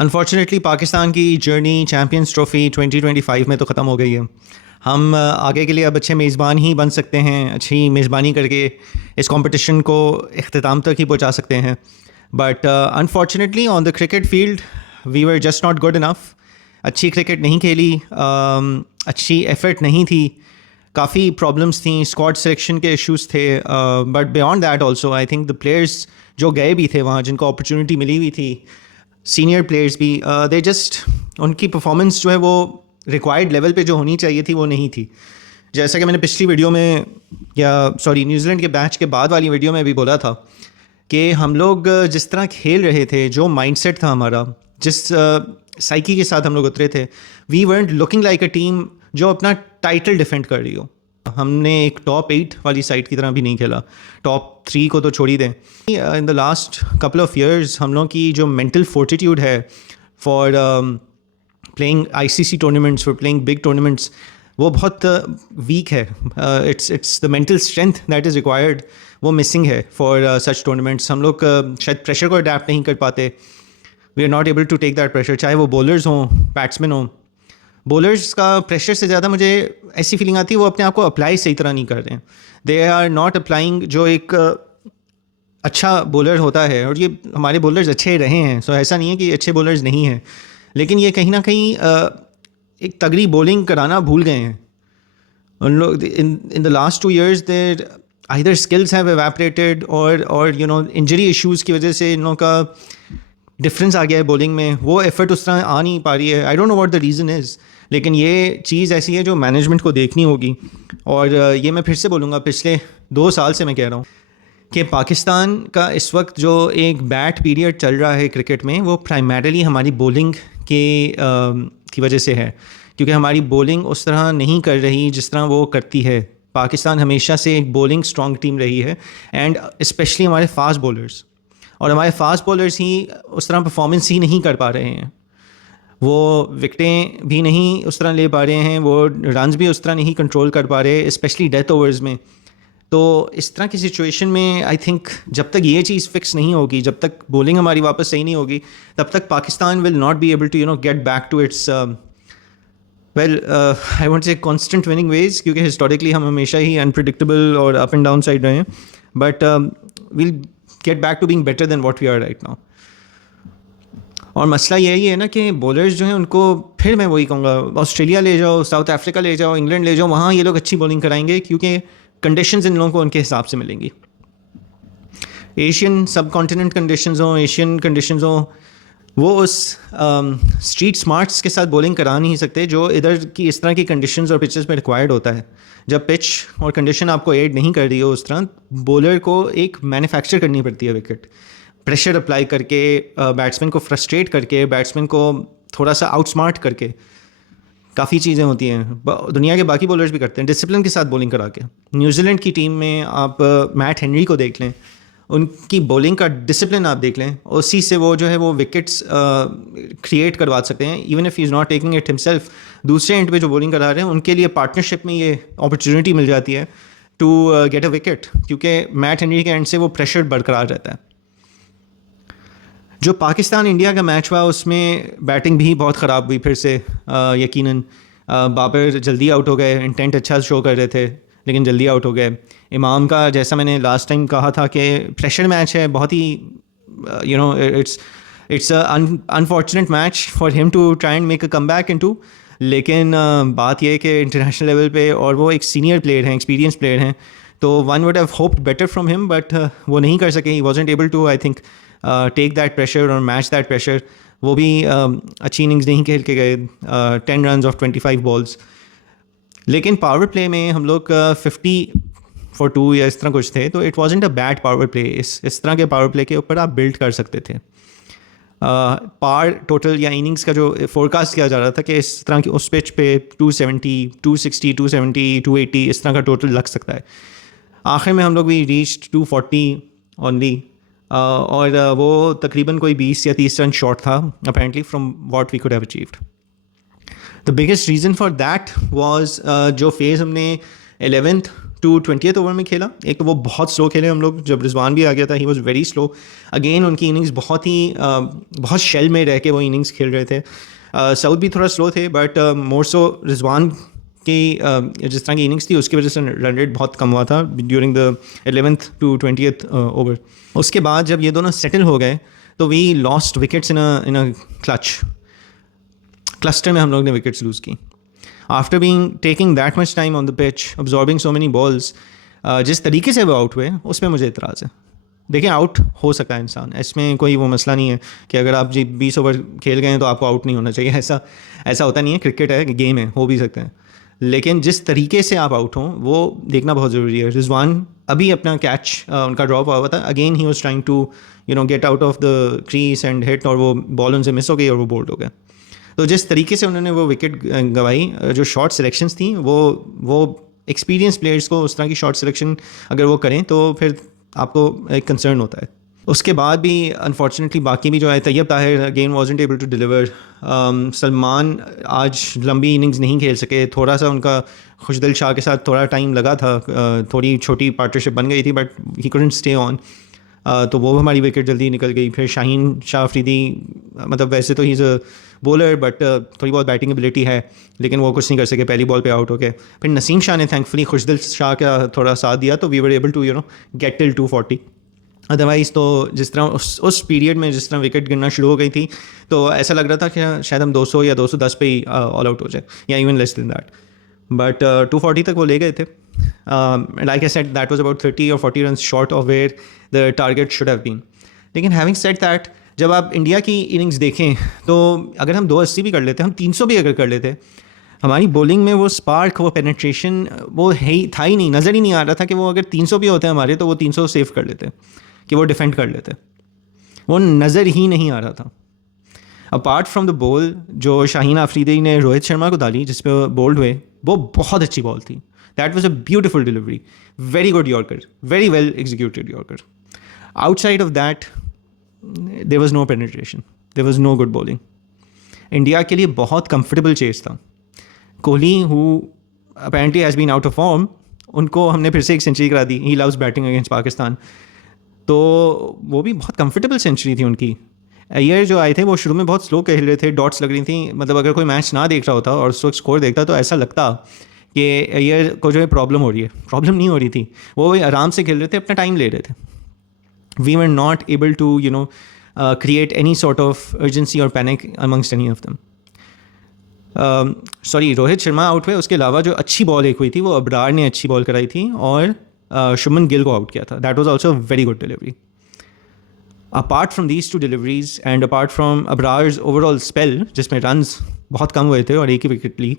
Unfortunately Pakistan की journey champions trophy 2025 में तो ख़त्म हो गई है। हम आगे के लिए अब अच्छे मेज़बान ही बन सकते हैं, अच्छी मेज़बानी करके इस कंपटीशन को इख्तिताम तक ही पहुंचा सकते हैं। But unfortunately on the cricket field we were just not good enough. अच्छी क्रिकेट नहीं खेली, अच्छी एफर्ट नहीं थी, काफ़ी प्रॉब्लम्स थी, स्क्वाड सिलेक्शन के इश्यूज़ थे। But beyond that also I think the players जो गए भी थे वहाँ, जिनको अपॉर्चुनिटी मिली हुई थी, सीनियर प्लेयर्स भी, दे जस्ट उनकी परफॉर्मेंस जो है वो रिक्वायर्ड लेवल पे जो होनी चाहिए थी वो नहीं थी। जैसा कि मैंने पिछली वीडियो में न्यूजीलैंड के मैच के बाद वाली वीडियो में भी बोला था कि हम लोग जिस तरह खेल रहे थे, जो माइंडसेट था हमारा, जिस साइकी के साथ हम लोग उतरे थे, we weren't looking like a team जो अपना टाइटल डिफेंड कर रही हो। हमने एक टॉप 8 वाली साइड की तरह भी नहीं खेला, टॉप 3 को तो छोड़ ही दें। In the last couple of years हम लोग की जो मेंटल फोर्टिट्यूड है for playing ICC tournaments, for playing big tournaments, वो बहुत वीक है। It's the mental strength that is required, वो मिसिंग है फॉर सच टूर्नामेंट्स। हम लोग शायद प्रेशर को अडेप्ट नहीं कर पाते। We are not able to take that pressure, चाहे वो बॉलर्स हों, बैट्समैन हों। बॉलर्स का प्रेशर से ज़्यादा मुझे ऐसी फीलिंग आती है वो अपने आप को अप्लाई सही तरह नहीं कर रहे हैं। दे आर नॉट अप्लाइंग जो एक अच्छा बॉलर होता है, और ये हमारे बॉलर्स अच्छे रहे हैं, सो ऐसा नहीं है कि अच्छे बॉलर्स नहीं हैं, लेकिन ये कहीं ना कहीं एक तगड़ी बॉलिंग कराना भूल गए हैं उन लोग। In the last 2 years their either skills have evaporated और यू नो इंजरी इश्यूज़ की वजह से इन लोगों का डिफरेंस आ गया है बॉलिंग में, वो एफर्ट उस तरह आ नहीं पा रही है। I don't know what the reason is, लेकिन ये चीज़ ऐसी है जो मैनेजमेंट को देखनी होगी। और ये मैं फिर से बोलूँगा, पिछले 2 साल से मैं कह रहा हूँ कि पाकिस्तान का इस वक्त जो एक बैड पीरियड चल रहा है क्रिकेट में, वो प्राइमरीली हमारी बॉलिंग की वजह से है, क्योंकि हमारी बॉलिंग उस तरह नहीं कर रही जिस तरह वो करती है। पाकिस्तान हमेशा से एक बॉलिंग स्ट्रॉन्ग टीम रही है, एंड स्पेशली हमारे फास्ट बॉलर्स, और हमारे फास्ट बॉलर्स ही उस तरह परफॉर्मेंस ही नहीं कर पा रहे हैं। वो विकटें भी नहीं उस तरह ले पा रहे हैं, वो रन्स भी उस तरह नहीं कंट्रोल कर पा रहे, स्पेशली डेथ ओवर्स में। तो इस तरह की सिचुएशन में आई थिंक जब तक ये चीज़ फिक्स नहीं होगी, जब तक बॉलिंग हमारी वापस सही नहीं होगी, तब तक Pakistan will not be able to get back to its I won't say constant winning ways, क्योंकि हिस्टोरिकली हम हमेशा ही अनप्रिडिक्टेबल और अप एंड डाउन साइड रहे हैं। But will get back to being better than what we are right now. और मसला यही है ना कि बॉलर्स जो हैं उनको, फिर मैं वही कहूँगा, ऑस्ट्रेलिया ले जाओ, साउथ अफ्रीका ले जाओ, इंग्लैंड ले जाओ, वहाँ ये लोग अच्छी बॉलिंग कराएंगे, क्योंकि कंडीशंस इन लोगों को उनके हिसाब से मिलेंगी। एशियन सब कॉन्टिनेंट कंडीशंस हों, एशियन कंडीशंस हों, वो उस स्ट्रीट स्मार्ट्स के साथ बॉलिंग करा नहीं सकते जो इधर की इस तरह की कंडीशंस और पिचेस में रिक्वायर्ड होता है। जब पिच और कंडीशन आपको एड नहीं कर रही हो उस तरह, बॉलर को एक मैन्युफैक्चर करनी पड़ती है विकेट, प्रेशर अप्लाई करके, बैट्समैन को फ्रस्ट्रेट करके, बैट्समैन को थोड़ा सा आउटस्मार्ट करके। काफ़ी चीज़ें होती हैं, दुनिया के बाकी बॉलर्स भी करते हैं, डिसिप्लिन के साथ बॉलिंग करा के। न्यूजीलैंड की टीम में आप मैट हेनरी को देख लें, उनकी बॉलिंग का डिसिप्लिन आप देख लें, उसी से वो जो है वो विकेट्स क्रिएट करवा सकते हैं, even if he is not taking it himself. दूसरे एंड पे जो बॉलिंग करा रहे हैं उनके लिए पार्टनरशिप में ये अपॉर्चुनिटी मिल जाती है टू गेट अ विकेट, क्योंकि मैट हेनरी के एंड से वो प्रेशर बरकरार रहता है। जो पाकिस्तान इंडिया का मैच हुआ उसमें बैटिंग भी बहुत ख़राब हुई फिर से, यकीनन। बाबर जल्दी आउट हो गए, इंटेंट अच्छा शो कर रहे थे लेकिन जल्दी आउट हो गए। इमाम का, जैसा मैंने लास्ट टाइम कहा था कि प्रेशर मैच है, बहुत ही you know it's unfortunate match for him to try and make a come back into. लेकिन बात यह है कि इंटरनेशनल लेवल पे, और वो एक सीनियर प्लेयर हैं, एक्सपीरियंस प्लेयर हैं, तो one would have hoped better from him, but वो नहीं कर सके। He wasn't able to, I think, take that pressure और मैच दैट प्रेशर। वो भी अच्छी इनिंग्स नहीं खेल के गए, 10 runs ऑफ 25 balls। लेकिन पावर प्ले में हम लोग 50-2 या इस तरह कुछ थे, तो it wasn't a bad power play. इस तरह के पावर प्ले के ऊपर आप बिल्ड कर सकते थे। पार टोटल या इनिंग्स का जो फोरकास्ट किया जा रहा था कि इस तरह की उस पिच पे 270, 260, 270, 280 इस तरह का टोटल लग सकता है। आखिर में हम लोग भी रीच्ड 240 ओनली, और वो तकरीबन कोई 20 या 30 रन शॉर्ट था apparently from what we could have achieved. The biggest reason for that was जो फेज़ हमने 11th टू 20th ओवर में खेला। एक तो वो बहुत स्लो खेले हम लोग, जब रिजवान भी आ गया था he was very slow. Again उनकी इनिंग्स बहुत शेल में रह के वो इनिंग्स खेल रहे थे। साउथ भी थोड़ा स्लो थे, बट मोर सो रिजवान की जिस तरह की इनिंग्स थी उसकी वजह से रन रेट बहुत कम हुआ था during the 11th to 20th over. उसके बाद जब ये दोनों सेटल हो गए तो we lost wickets in a cluster में हम लोग ने विकेट्स लूज़ की। After being taking that much time on the pitch, absorbing so many balls, जिस तरीके से वो आउट हुए उसमें मुझे इतराज़ है। देखिए, आउट हो सका है इंसान, इसमें कोई वो मसला नहीं है कि अगर आप जी 20 ओवर खेल गए हैं तो आपको आउट नहीं होना चाहिए। ऐसा होता नहीं है, क्रिकेट है, गेम है, हो भी सकते हैं। लेकिन जिस तरीके से आप आउट हों वो देखना बहुत ज़रूरी है। रिजवान अभी अपना कैच उनका ड्रॉप हुआ था, again he was trying to get out of the crease and hit, और वो बॉल उनसे मिस हो गई और वो बोल्ड हो गया। तो जिस तरीके से उन्होंने वो विकेट गंवाई, जो शॉर्ट सिलेक्शंस थी वो एक्सपीरियंस प्लेयर्स को उस तरह की शॉर्ट सिलेक्शन अगर वो करें तो फिर आपको एक कंसर्न होता है। उसके बाद भी अनफॉर्चुनेटली बाकी भी जो है, Tayyab Tahir again wasn't able to deliver. Salman आज लंबी इनिंग्स नहीं खेल सके, थोड़ा सा उनका खुशदिल शाह के साथ थोड़ा टाइम लगा था, थोड़ी छोटी पार्टनरशिप बन गई थी, but he couldn't stay on. तो वो हमारी विकेट जल्दी निकल गई। फिर शाहीन शाह अफरीदी, मतलब वैसे तो he is a bowler but थोड़ी बहुत बैटिंग एबिलिटी है, लेकिन वो कुछ नहीं कर सके, पहली बॉल पे आउट हो गए। फिर नसीम शाह ने थैंकफुली खुशदिल शाह का थोड़ा साथ दिया, तो we were able to get till 240। Otherwise तो जिस तरह उस पीरियड में जिस तरह विकेट गिरना शुरू हो गई थी तो ऐसा लग रहा था कि शायद हम 200 या 210 पे ही ऑल आउट हो जाए, या even less than that. But 240 तक वो ले गए थे। Like I said, that was about 30 or 40 run short of where the target should have been. लेकिन हैविंग सेड दैट, जब आप इंडिया की इनिंग्स देखें तो अगर हम 280 भी कर लेते, हम 300 भी अगर कर लेते, हमारी बॉलिंग में वो स्पार्क, वो पेनिट्रेशन वो था ही नहीं, नज़र ही नहीं आ रहा था कि वो अगर 300 भी होते हमारे तो वो 300 सेव कर लेते, कि वो डिफेंड कर लेते, वो नज़र ही नहीं आ रहा था। अपार्ट फ्रॉम द बॉल जो शाहीन आफरीदी ने रोहित शर्मा को डाली जिस पे बोल्ड हुए, वो बहुत अच्छी बॉल थी। That was a beautiful delivery, very good yorker, very well executed yorker. Outside off that there was no penetration, there was no good bowling. India के लिए बहुत कंफर्टेबल चेस था। Kohli who apparently has been out of form, उनको हमने फिर से एक century करा दी। He loves batting against Pakistan, तो वो भी बहुत कंफर्टेबल सेंचुरी थी उनकी। अय्यर जो आए थे वो शुरू में बहुत स्लो खेल रहे थे, डॉट्स लग रही थी, मतलब अगर कोई मैच ना देख रहा होता और उस वक्त स्कोर देखता तो ऐसा लगता कि अय्यर को जो है प्रॉब्लम हो रही है। प्रॉब्लम नहीं हो रही थी, वो आराम से खेल रहे थे, अपना टाइम ले रहे थे। We were not able to create any sort of urgency or panic amongst any of them. Sorry, Rohit Sharma out हुए, उसके अलावा जो अच्छी बॉल एक हुई थी वो अबरार ने अच्छी बॉल कराई थी और शुभमन गिल को आउट किया था। That was also very good delivery. Apart from these two deliveries and apart from Abrar's overall spell जिसमें रन्स बहुत कम हुए थे और एक ही विकेट ली,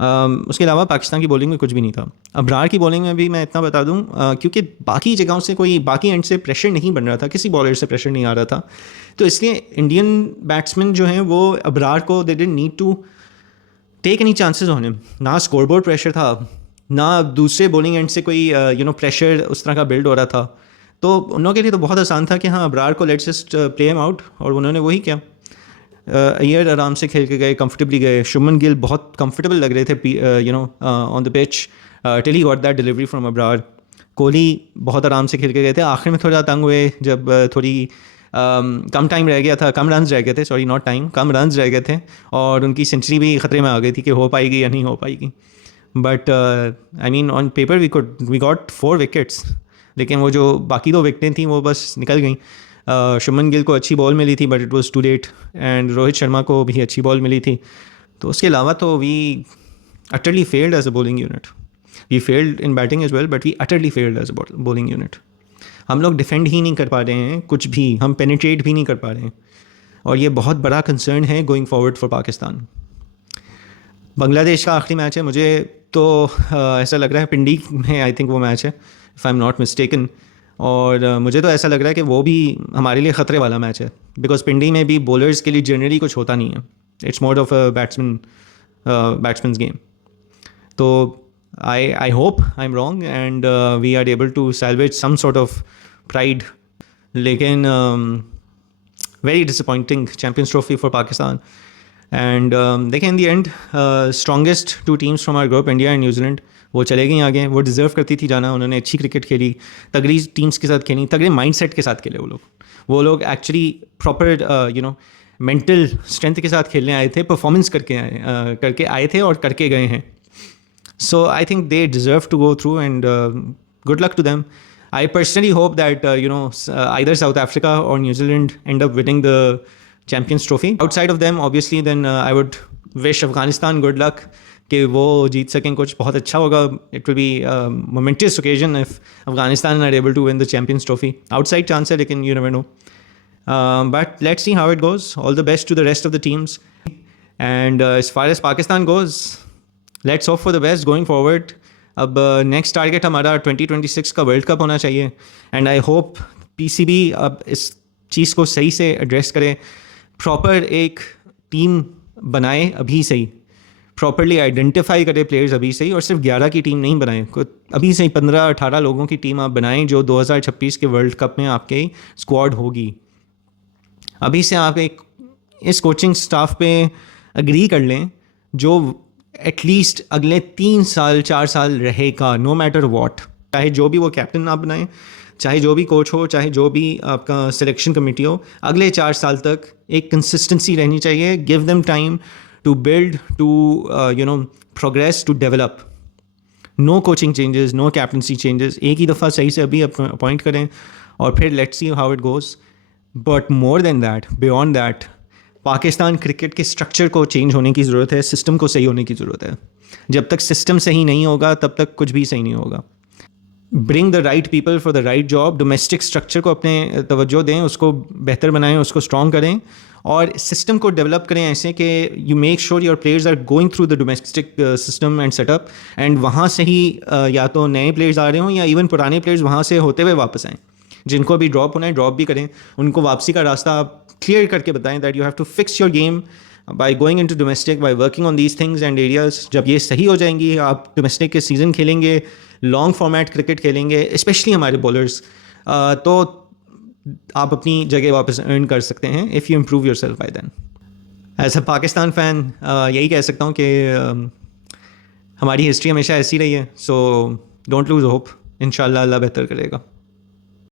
उसके अलावा पाकिस्तान की बॉलिंग में कुछ भी नहीं था। अबरार की बॉलिंग में भी मैं इतना बता दूं, क्योंकि बाकी जगहों से कोई बाकी एंड से प्रेशर नहीं बन रहा था, किसी बॉलर से प्रेशर नहीं आ रहा था, तो इसलिए इंडियन बैट्समैन जो हैं वो अबरार को दे didn't need to take any chances on him. ना स्कोरबोर्ड प्रेशर था, ना दूसरे बॉलिंग एंड से कोई प्रेशर उस तरह का बिल्ड हो रहा था, तो उन लोगों के लिए तो बहुत आसान था कि हाँ अबरार को let's just play him out, और उन्होंने वही किया। अय्यर आराम से खेल के गए, कंफर्टेबली गए। शुभमन गिल बहुत कंफर्टेबल लग रहे थे on the pitch till he got that delivery from Abrar. Kohli बहुत आराम से खेल के गए थे, आखिर में थोड़ा तंग हुए जब थोड़ी कम टाइम रह गया था, कम रन्स रह गए थे, sorry not time, come runs रह गए थे, और उनकी सेंचुरी भी ख़तरे में आ गई थी कि हो पाएगी या नहीं हो पाएगी। But I mean on paper we got 4 wickets, लेकिन वो जो बाकी 2 विकेटें थी वो बस निकल गई। शुभमन गिल को अच्छी बॉल मिली थी but it was too late, and Rohit Sharma को भी अच्छी बॉल मिली थी। तो उसके अलावा तो we utterly failed as a bowling unit. We failed in batting as well, but we utterly failed as a bowling unit. हम लोग डिफेंड ही नहीं कर पा रहे हैं कुछ भी, हम पेनिट्रेट भी नहीं कर पा रहे हैं, और ये बहुत बड़ा कंसर्न है going forward for Pakistan. Bangladesh का आखिरी मैच है, मुझे तो ऐसा लग रहा है पिंडी में आई थिंक वो मैच है, if I am not mistaken, और मुझे तो ऐसा लग रहा है कि वो भी हमारे लिए ख़तरे वाला मैच है, बिकॉज पिंडी में भी बॉलर्स के लिए जनरली कुछ होता नहीं है। It's more of a batsmen game. तो I hope I'm wrong and we are able to salvage some sort of pride. लेकिन very disappointing Champions Trophy for Pakistan. And देखें in the end strongest 2 teams from our group, India and New Zealand, वो चले गई आगे, वो deserve करती थी जाना, उन्होंने अच्छी क्रिकेट खेली, तगड़ी टीम्स के साथ खेली, तगड़े माइंडसेट के साथ खेले वो लोग एक्चुअली प्रॉपर मेंटल स्ट्रेंथ के साथ खेलने आए थे, परफॉर्मेंस करके आए थे और करके गए हैं. So I think they deserve to go through and good luck to them. I personally hope that either South Africa or New Zealand end up winning the Champions Trophy. Outside of them, obviously, then I would wish Afghanistan good luck कि वो जीत सकें कुछ. बहुत अच्छा होगा. It will be a momentous occasion if Afghanistan are able to win the Champions Trophy. Outside chance है, लेकिन you never know. But let's see how it goes. All the best to the rest of the teams. And as far as Pakistan goes, let's hope for the best going forward. अब next target हमारा 2026 का world cup होना चाहिए. And I hope PCB अब इस चीज़ को सही से एड्रेस करे, प्रॉपर एक टीम बनाए अभी से ही, प्रॉपरली आइडेंटिफाई करे प्लेयर्स अभी से ही, और सिर्फ 11 की टीम नहीं बनाएं, अभी से ही 15-18 लोगों की टीम आप बनाएं जो 2026 के वर्ल्ड कप में आपके स्क्वाड होगी. अभी से आप एक इस कोचिंग स्टाफ पे अग्री कर लें जो एटलीस्ट अगले 3 साल 4 साल रहेगा, नो मैटर वॉट. चाहे जो भी वो कैप्टन आप बनाएं, चाहे जो भी कोच हो, चाहे जो भी आपका सिलेक्शन कमेटी हो, अगले 4 साल तक एक कंसिस्टेंसी रहनी चाहिए. Give them time to build, to progress, to develop. No coaching changes, no captaincy changes. एक ही दफ़ा सही से अभी अपॉइंट करें और फिर let's see how it goes. But more than that, beyond that, Pakistan cricket के स्ट्रक्चर को चेंज होने की ज़रूरत है, सिस्टम को सही होने की ज़रूरत है. जब तक सिस्टम सही नहीं होगा तब तक कुछ भी सही नहीं होगा. Bring the right people for the right job. Domestic structure को अपने तवज्जो दें, उसको बेहतर बनाएं, उसको स्ट्रॉन्ग करें, और सिस्टम को डेवलप करें ऐसे कि you make sure your players are going through the domestic system and setup, and वहाँ से ही या तो नए प्लेयर्स आ रहे हों या इवन पुराने प्लेयर्स वहाँ से होते हुए वापस आएँ. जिनको भी ड्रॉप होना है ड्रॉप भी करें, उनको वापसी का रास्ता आप क्लियर करके बताएं that you have to fix your game by going into domestic, by working on these things and areas. जब ये सही हो जाएंगी, आप डोमेस्टिक के सीज़न खेलेंगे, लॉन्ग फॉर्मेट क्रिकेट खेलेंगे, स्पेशली हमारे बॉलर्स, तो आप अपनी जगह वापस अर्न कर सकते हैं if you improve yourself by then. As a Pakistan fan यही कह सकता हूँ कि हमारी हिस्ट्री हमेशा ऐसी रही है. So don't lose hope. इंशाल्लाह अल्लाह बेहतर करेगा.